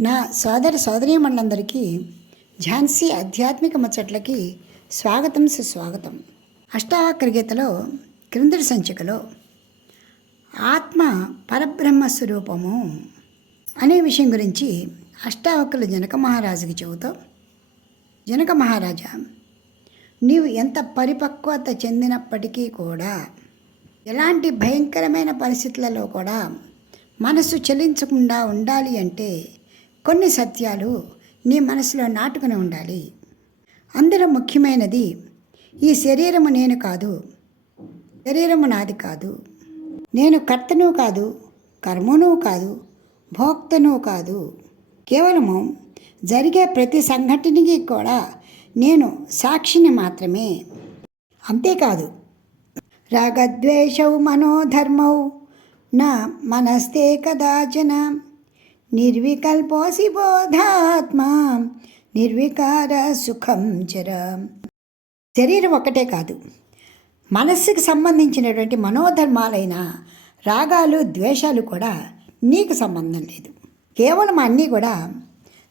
నా సోదర సోదరీమణులందరికీ ఝాన్సీ ఆధ్యాత్మిక ముచ్చట్లకి స్వాగతం సుస్వాగతం. అష్టావక్ర గీతలో క్రిందటి సంచికలో ఆత్మ పరబ్రహ్మ స్వరూపము అనే విషయం గురించి అష్టావక్రులు జనక మహారాజుకి చెబుతూ జనక మహారాజా నీవు ఎంత పరిపక్వత చెందినప్పటికీ కూడా ఎలాంటి భయంకరమైన పరిస్థితులలో కూడా మనసు చలించకుండా ఉండాలి అంటే కొన్ని సత్యాలు నీ మనసులో నాటుకుని ఉండాలి. అందులో ముఖ్యమైనది ఈ శరీరము నేను కాదు శరీరము నాది కాదు. నేను కర్తను కాదు కర్మను కాదు భోక్తను కాదు. కేవలము జరిగే ప్రతి సంఘటనకి కూడా నేను సాక్షిని మాత్రమే. అంతేకాదు రాగద్వేషౌ మనోధర్మౌ నా మనస్తే కదాచన. నిర్వికల్పోసి బోధాత్మా నిర్వికార సుఖం చర శరీరం ఒకటే కాదు మనస్సుకు సంబంధించినటువంటి మనోధర్మాలైన రాగాలు ద్వేషాలు కూడా నీకు సంబంధం లేదు. కేవలం అన్నీ కూడా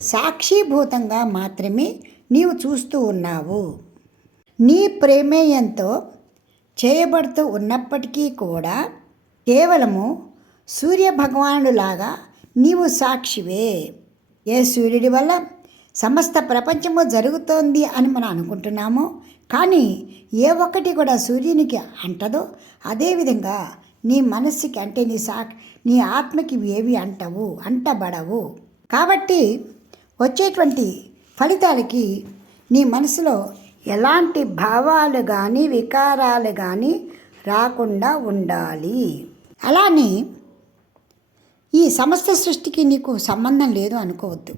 సాక్షిభూతంగా మాత్రమే నీవు చూస్తూ ఉన్నావు. నీ ప్రేమేయంతో చేయబడుతూ ఉన్నప్పటికీ కూడా కేవలము సూర్య భగవానులాగా నీవు సాక్షివే. ఏ సూర్యుడి వల్ల సమస్త ప్రపంచము జరుగుతోంది అని మనం అనుకుంటున్నాము. కానీ ఏ ఒక్కటి కూడా సూర్యునికి అంటదో అదేవిధంగా నీ మనస్సుకి అంటే నీ సా నీ ఆత్మకి ఏవి అంటవు అంటబడవు. కాబట్టి వచ్చేటువంటి ఫలితాలకి నీ మనసులో ఎలాంటి భావాలు కానీ వికారాలు కానీ రాకుండా ఉండాలి. అలానే ఈ సమస్త సృష్టికి నీకు సంబంధం లేదు అనుకోవద్దు.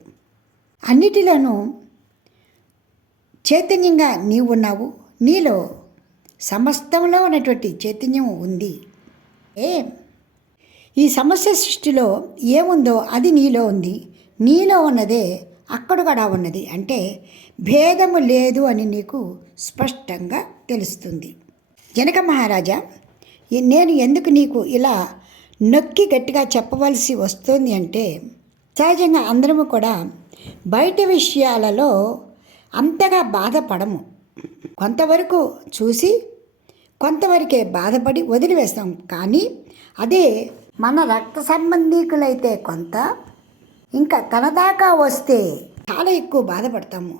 అన్నిటిలోనూ చైతన్యంగా నీవు ఉన్నావు. నీలో సమస్తంలో ఉన్నటువంటి చైతన్యం ఉంది. ఏ? ఈ సమస్య సృష్టిలో ఏముందో అది నీలో ఉంది. నీలో ఉన్నదే అక్కడ కూడా ఉన్నది. అంటే భేదము లేదు అని నీకు స్పష్టంగా తెలుస్తుంది. జనక మహారాజా నేను ఎందుకు నీకు ఇలా నొక్కి గట్టిగా చెప్పవలసి వస్తుంది అంటే సహజంగా అందరము కూడా బయట విషయాలలో అంతగా బాధపడము. కొంతవరకు చూసి కొంతవరకే బాధపడి వదిలివేస్తాం. కానీ అదే మన రక్త సంబంధీకులైతే కొంత ఇంకా తన దాకా వస్తే చాలా ఎక్కువ బాధపడతాము.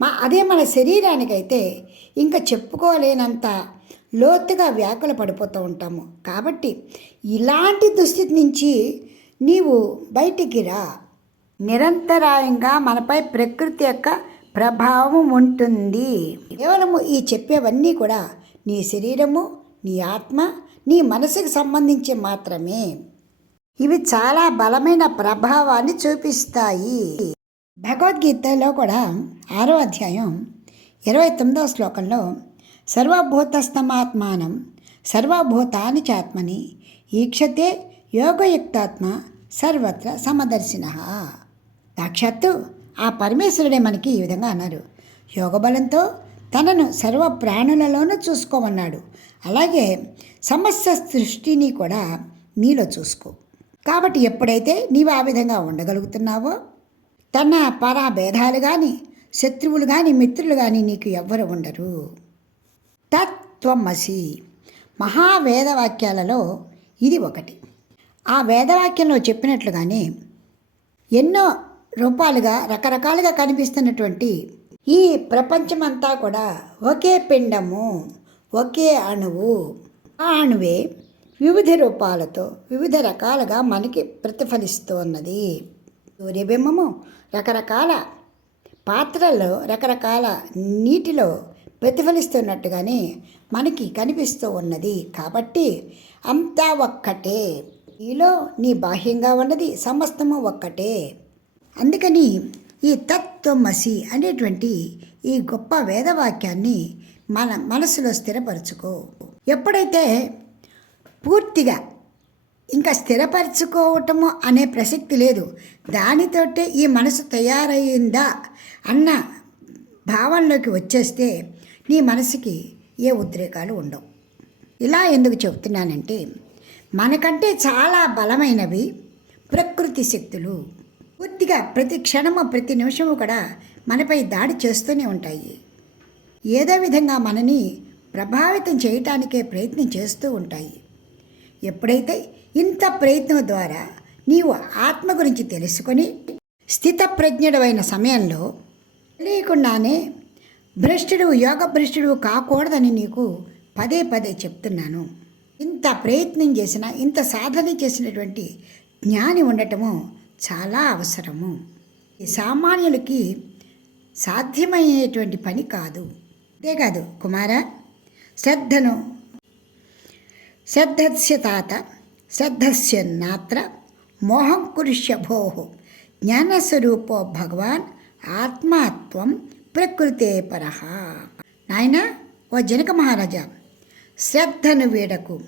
మా అదే మన శరీరానికైతే ఇంకా చెప్పుకోలేనంత లోతుగా వ్యాకుల పడిపోతూ ఉంటాము. కాబట్టి ఇలాంటి దుస్థితి నుంచి నీవు బయటికి రా. నిరంతరాయంగా మనపై ప్రకృతి యొక్క ప్రభావం ఉంటుంది. కేవలము ఈ చెప్పేవన్నీ కూడా నీ శరీరము నీ ఆత్మ నీ మనసుకు సంబంధించి మాత్రమే. ఇవి చాలా బలమైన ప్రభావాన్ని చూపిస్తాయి. భగవద్గీతలో కూడా ఆరో అధ్యాయం ఇరవై తొమ్మిదవ శ్లోకంలో సర్వభూతస్థమాత్మానం సర్వభూతాని చాత్మని ఈక్షతే యోగయుక్తాత్మ సర్వత్ర సమదర్శిన. సాక్షాత్తు ఆ పరమేశ్వరుడే మనకి ఈ విధంగా అన్నారు. యోగబలంతో తనను సర్వ ప్రాణులలోనూ చూసుకోమన్నాడు. అలాగే సమస్త సృష్టిని కూడా నీలో చూసుకో. కాబట్టి ఎప్పుడైతే నీవు ఆ విధంగా ఉండగలుగుతున్నావో తన పరాభేదాలు కానీ శత్రువులు కానీ మిత్రులు కానీ నీకు ఎవ్వరు ఉండరు. తత్వమసి. మహావేదవాక్యాలలో ఇది ఒకటి. ఆ వేదవాక్యంలో చెప్పినట్లుగానే ఎన్నో రూపాలుగా రకరకాలుగా కనిపిస్తున్నటువంటి ఈ ప్రపంచమంతా కూడా ఒకే పిండము ఒకే అణువు. ఆ అణువే వివిధ రూపాలతో వివిధ రకాలుగా మనకి ప్రతిఫలిస్తున్నది. సూర్యబింబము రకరకాల పాత్రల్లో రకరకాల నీటిలో ప్రతిఫలిస్తున్నట్టుగానే మనకి కనిపిస్తూ ఉన్నది. కాబట్టి అంతా ఒక్కటే. నీలో నీ బాహ్యంగా ఉన్నది సమస్తము ఒక్కటే. అందుకని ఈ తత్వమసి అనేటువంటి ఈ గొప్ప వేదవాక్యాన్ని మన మనసులో స్థిరపరచుకో. ఎప్పుడైతే పూర్తిగా ఇంకా స్థిరపరచుకోవటము అనే ప్రసక్తి లేదు దానితోటే ఈ మనసు తయారయ్యిందా అన్న భావనలోకి వచ్చేస్తే నీ మనసుకి ఏ ఉద్రేకాలు ఉండవు. ఇలా ఎందుకు చెబుతున్నానంటే మనకంటే చాలా బలమైనవి ప్రకృతి శక్తులు పూర్తిగా ప్రతి క్షణము ప్రతి నిమిషము కూడా మనపై దాడి చేస్తూనే ఉంటాయి. ఏదో విధంగా మనని ప్రభావితం చేయటానికే ప్రయత్నం చేస్తూ ఉంటాయి. ఎప్పుడైతే ఇంత ప్రయత్నం ద్వారా నీవు ఆత్మ గురించి తెలుసుకొని స్థితప్రజ్ఞుడమైన సమయంలో తెలియకుండానే భ్రష్టుడు యోగ భ్రష్టుడు కాకూడదని నీకు పదే పదే చెప్తున్నాను. ఇంత ప్రయత్నం చేసిన ఇంత సాధన చేసినటువంటి జ్ఞాని ఉండటము చాలా అవసరము. ఈ సామాన్యులకి సాధ్యమయ్యేటువంటి పని కాదు. అంతేకాదు కుమార శ్రద్ధను శ్రద్ధస్య తాత శ్రద్ధస్య నాత్ర మోహం కురుష్య భో జ్ఞానస్వరూపో భగవాన్ ఆత్మాత్వం ప్రకృతే పరహ నాయన ఓ జనక మహారాజా శ్రద్ధను వీడకు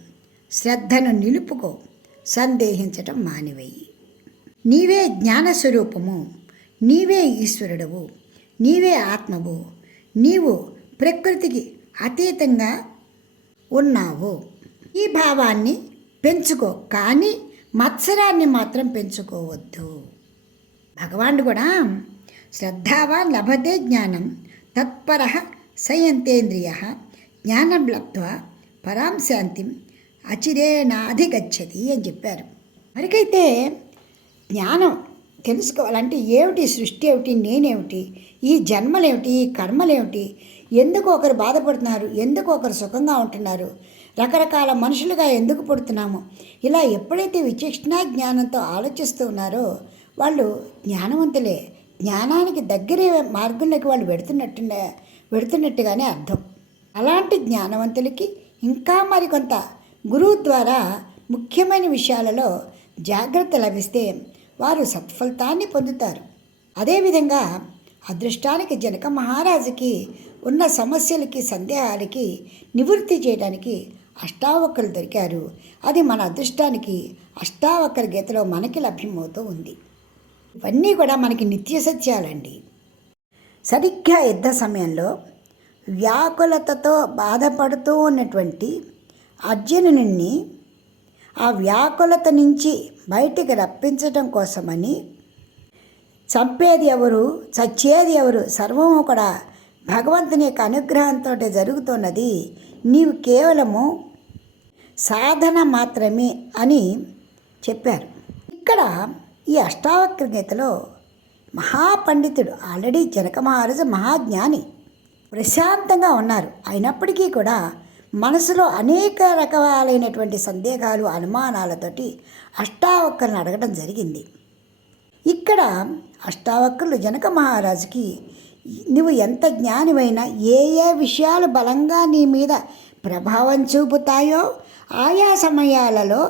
శ్రద్ధను నిలుపుకో సందేహించటం మానివేయి. నీవే జ్ఞానస్వరూపము నీవే ఈశ్వరుడవు నీవే ఆత్మవు నీవు ప్రకృతికి అతీతంగా ఉన్నావు. ఈ భావాన్ని పెంచుకో కానీ మత్సరాన్ని మాత్రం పెంచుకోవద్దు. భగవానుడు కూడా శ్రద్ధావాన్ లభతే జ్ఞానం తత్పర సయంతేంద్రియ జ్ఞానం లబ్ధ్వా పరాం శాంతిం అచిరేణాధిగచ్చతి అని చెప్పారు. మరికైతే జ్ఞానం తెలుసుకోవాలంటే ఏమిటి సృష్టి ఏమిటి నేనేమిటి ఈ జన్మలేమిటి ఈ కర్మలేమిటి ఎందుకు ఒకరు బాధపడుతున్నారు ఎందుకు ఒకరు సుఖంగా ఉంటున్నారు రకరకాల మనుషులుగా ఎందుకు పుడుతున్నాము ఇలా ఎప్పుడైతే విచక్షణా జ్ఞానంతో ఆలోచిస్తూ ఉన్నారో వాళ్ళు జ్ఞానవంతులే. జ్ఞానానికి దగ్గరే మార్గంలోకి వాళ్ళు వెడుతున్నట్టు వెడుతున్నట్టుగానే అర్థం. అలాంటి జ్ఞానవంతులకి ఇంకా మరికొంత గురువు ద్వారా ముఖ్యమైన విషయాలలో జాగ్రత్త లభిస్తే వారు సత్ఫలితాన్ని పొందుతారు. అదేవిధంగా అదృష్టానికి జనక మహారాజుకి ఉన్న సమస్యలకి సందేహాలకి నివృత్తి చేయడానికి అష్టావక్కలు దొరికారు. అది మన అదృష్టానికి అష్టావక్కర గీతలో మనకి లభ్యమవుతూ ఉంది. ఇవన్నీ కూడా మనకి నిత్య సత్యాలండి. సరిగ్గా యుద్ధ సమయంలో వ్యాకులతతో బాధపడుతూ ఉన్నటువంటి అర్జునుని ఆ వ్యాకులత నుంచి బయటికి రప్పించటం కోసమని చంపేది ఎవరు చచ్చేది ఎవరు సర్వము కూడా భగవంతుని యొక్క అనుగ్రహంతో జరుగుతున్నది. నీవు కేవలము సాధన మాత్రమే అని చెప్పారు. ఇక్కడ ఈ అష్టావక్ర గీతలో మహాపండితుడు ఆల్రెడీ జనక మహారాజు మహాజ్ఞాని ప్రశాంతంగా ఉన్నారు. అయినప్పటికీ కూడా మనసులో అనేక రకాలైనటువంటి సందేహాలు అనుమానాలతోటి అష్టావక్రులను అడగడం జరిగింది. ఇక్కడ అష్టావక్రులు జనక మహారాజుకి నువ్వు ఎంత జ్ఞానివైనా ఏ ఏ విషయాలు బలంగా నీ మీద ప్రభావం చూపుతాయో ఆయా సమయాలలో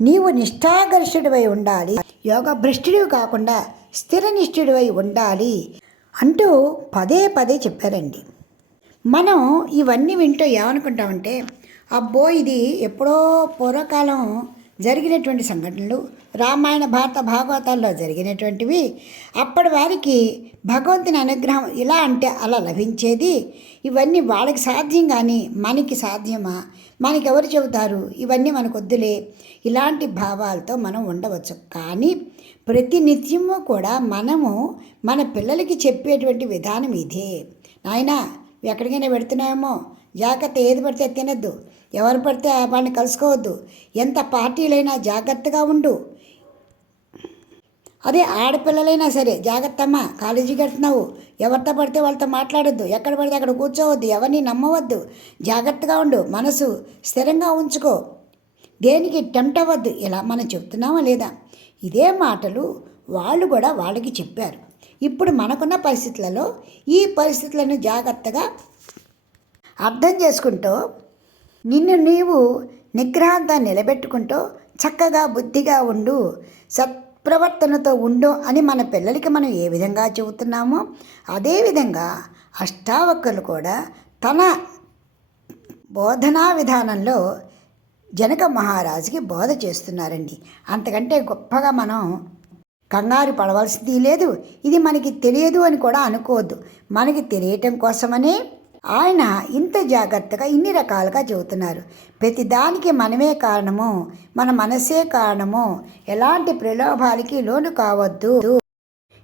నీవు నిష్ఠాగర్షుడివై ఉండాలి. యోగ భ్రష్టుడివి కాకుండా స్థిరనిష్ఠుడివై ఉండాలి అంటూ పదే పదే చెప్పారండి. మనం ఇవన్నీ వింటూ ఏమనుకుంటామంటే అబ్బో ఇది ఎప్పుడో పూర్వకాలం జరిగినటువంటి సంఘటనలు రామాయణ భారత భాగవతాల్లో జరిగినటువంటివి అప్పటి వారికి భగవంతుని అనుగ్రహం ఇలా అంటే అలా లభించేది ఇవన్నీ వాళ్ళకి సాధ్యం కానీ మనకి సాధ్యమా? మనకి ఎవరు చెబుతారు? ఇవన్నీ మనకు వద్దులే. ఇలాంటి భావాలతో మనం ఉండవచ్చు. కానీ ప్రతినిత్యము కూడా మనము మన పిల్లలకి చెప్పేటువంటి విధానం ఇదే. నాయనా ఎక్కడికైనా పెడుతున్నామేమో జాగ్రత్త ఏది పడితే తినద్దు. ఎవరు పడితే వాడిని కలుసుకోవద్దు. ఎంత పార్టీలైనా జాగ్రత్తగా ఉండు. అదే ఆడపిల్లలైనా సరే జాగ్రత్తమ్మా కాలేజీ కట్టినావు ఎవరితో పడితే వాళ్ళతో మాట్లాడొద్దు. ఎక్కడ పడితే అక్కడ కూర్చోవద్దు. ఎవరిని నమ్మవద్దు. జాగ్రత్తగా ఉండు. మనసు స్థిరంగా ఉంచుకో. దేనికి టెంప్ట్ అవ్వద్దు. ఇలా మనం చెప్తున్నామా లేదా? ఇదే మాటలు వాళ్ళు కూడా వాళ్ళకి చెప్పారు. ఇప్పుడు మనకున్న పరిస్థితులలో ఈ పరిస్థితులను జాగ్రత్తగా అర్థం చేసుకుంటూ నిన్ను నీవు నిగ్రహంతో నిలబెట్టుకుంటూ చక్కగా బుద్ధిగా ఉండు. సత్ప్రవర్తనతో ఉండు అని మన పిల్లలకి మనం ఏ విధంగా చెబుతున్నామో అదేవిధంగా అష్టావక్కలు కూడా తన బోధనా విధానంలో జనక మహారాజుకి బోధ చేస్తున్నారండి. అంతకంటే గొప్పగా మనం కంగారు పడవలసింది లేదు. ఇది మనకి తెలియదు అని కూడా అనుకోవద్దు. మనకి తెలియటం కోసమనే ఆయన ఇంత జాగ్రత్తగా ఇన్ని రకాలుగా చెబుతున్నారు. ప్రతిదానికి మనమే కారణము మన మనసే కారణము. ఎలాంటి ప్రలోభాలకి లోను కావద్దు.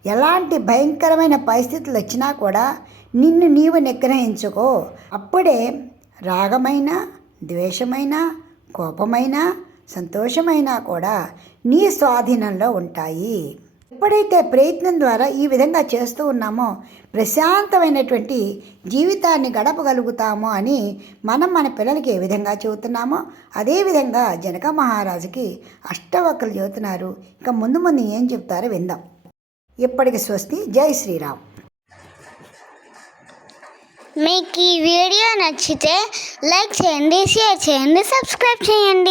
ఎలాంటి భయంకరమైన పరిస్థితులు వచ్చినా కూడా నిన్ను నీవు నిగ్రహించుకో. అప్పుడే రాగమైన ద్వేషమైన కోపమైన సంతోషమైనా కూడా నీ స్వాధీనంలో ఉంటాయి. ఎప్పుడైతే ప్రయత్నం ద్వారా ఈ విధంగా చేస్తూ ఉన్నామో ప్రశాంతమైనటువంటి జీవితాన్ని గడపగలుగుతామో అని మనం మన పిల్లలకి ఏ విధంగా చెబుతున్నామో అదేవిధంగా జనక మహారాజుకి అష్టవక్కలు చెబుతున్నారు. ఇంకా ముందు ముందు ఏం చెప్తారో విందాం. ఇప్పటికి స్వస్తి. జై శ్రీరామ్. మీకు ఈ వీడియో నచ్చితే లైక్ చేయండి షేర్ చేయండి సబ్స్క్రైబ్ చేయండి.